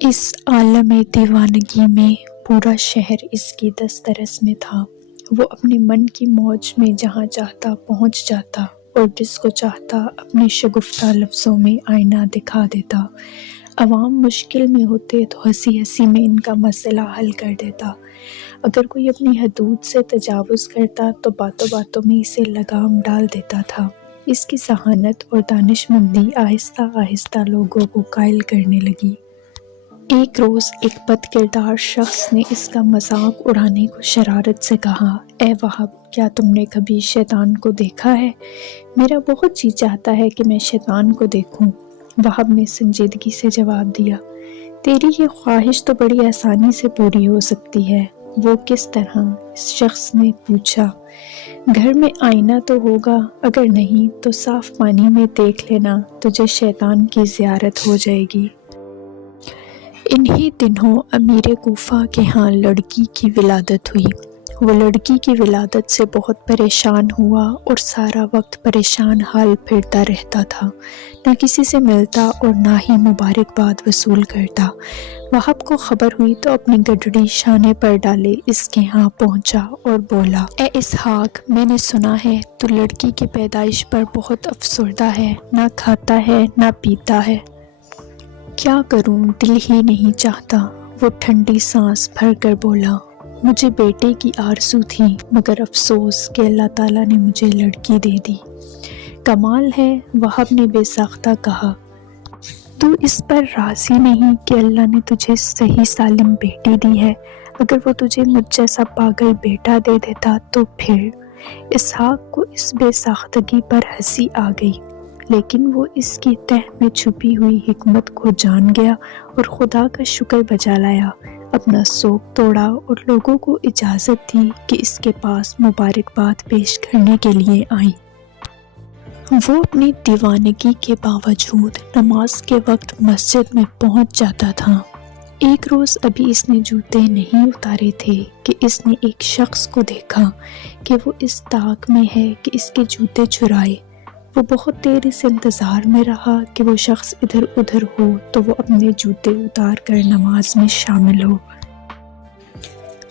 اس عالم دیوانگی میں پورا شہر اس کی دسترس میں تھا۔ وہ اپنے من کی موج میں جہاں چاہتا پہنچ جاتا اور جس کو چاہتا اپنے شگفتہ لفظوں میں آئینہ دکھا دیتا۔ عوام مشکل میں ہوتے تو ہنسی ہنسی میں ان کا مسئلہ حل کر دیتا۔ اگر کوئی اپنی حدود سے تجاوز کرتا تو باتوں باتوں میں اسے لگام ڈال دیتا تھا۔ اس کی ذہانت اور دانشمندی آہستہ آہستہ لوگوں کو قائل کرنے لگی۔ ایک روز ایک بد کردار شخص نے اس کا مذاق اڑانے کو شرارت سے کہا، اے وہاب، کیا تم نے کبھی شیطان کو دیکھا ہے؟ میرا بہت جی چاہتا ہے کہ میں شیطان کو دیکھوں۔ وہاب نے سنجیدگی سے جواب دیا، تیری یہ خواہش تو بڑی آسانی سے پوری ہو سکتی ہے۔ وہ کس طرح؟ اس شخص نے پوچھا۔ گھر میں آئینہ تو ہوگا، اگر نہیں تو صاف پانی میں دیکھ لینا، تجھے شیطان کی زیارت ہو جائے گی۔ انہی دنوں امیر کوفہ کے ہاں لڑکی کی ولادت ہوئی۔ وہ لڑکی کی ولادت سے بہت پریشان ہوا اور سارا وقت پریشان حال پھرتا رہتا تھا، نہ کسی سے ملتا اور نہ ہی مبارکباد وصول کرتا۔ وہاب کو خبر ہوئی تو اپنی گڈڑی شانے پر ڈالے اس کے ہاں پہنچا اور بولا، اے اسحاق، میں نے سنا ہے تو لڑکی کی پیدائش پر بہت افسردہ ہے، نہ کھاتا ہے نہ پیتا ہے۔ کیا کروں، دل ہی نہیں چاہتا۔ وہ ٹھنڈی سانس بھر کر بولا، مجھے بیٹے کی آرزو تھی مگر افسوس کہ اللہ تعالیٰ نے مجھے لڑکی دے دی۔ کمال ہے، وہاب نے بے ساختہ کہا، تو اس پر راضی نہیں کہ اللہ نے تجھے صحیح سالم بیٹی دی ہے؟ اگر وہ تجھے مجھ جیسا پاگل بیٹا دے دیتا تو پھر؟ اسحاق کو اس بے ساختگی پر ہنسی آ گئی، لیکن وہ اس کی تہ میں چھپی ہوئی حکمت کو جان گیا اور خدا کا شکر بجا لایا، اپنا سوگ توڑا اور لوگوں کو اجازت دی کہ اس کے پاس مبارکباد پیش کرنے کے لیے آئیں۔ وہ اپنی دیوانگی کے باوجود نماز کے وقت مسجد میں پہنچ جاتا تھا۔ ایک روز ابھی اس نے جوتے نہیں اتارے تھے کہ اس نے ایک شخص کو دیکھا کہ وہ اس طاق میں ہے کہ اس کے جوتے چرائے۔ وہ بہت دیر اس انتظار میں رہا کہ وہ شخص ادھر ادھر ہو تو وہ اپنے جوتے اتار کر نماز میں شامل ہو۔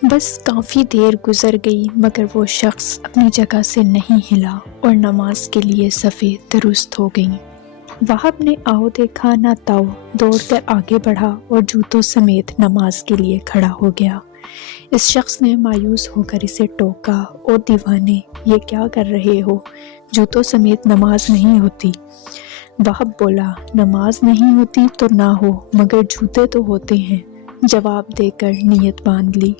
بس کافی دیر گزر گئی مگر وہ شخص اپنی جگہ سے نہیں ہلا اور نماز کے لیے صفیں درست ہو گئیں۔ وہاب نے آؤ دیکھا نہ تاؤ، دوڑ کر آگے بڑھا اور جوتوں سمیت نماز کے لیے کھڑا ہو گیا۔ اس شخص نے مایوس ہو کر اسے ٹوکا، او دیوانے، یہ کیا کر رہے ہو؟ جوتوں سمیت نماز نہیں ہوتی۔ وہاب بولا، نماز نہیں ہوتی تو نہ ہو مگر جوتے تو ہوتے ہیں۔ جواب دے کر نیت باندھ لی۔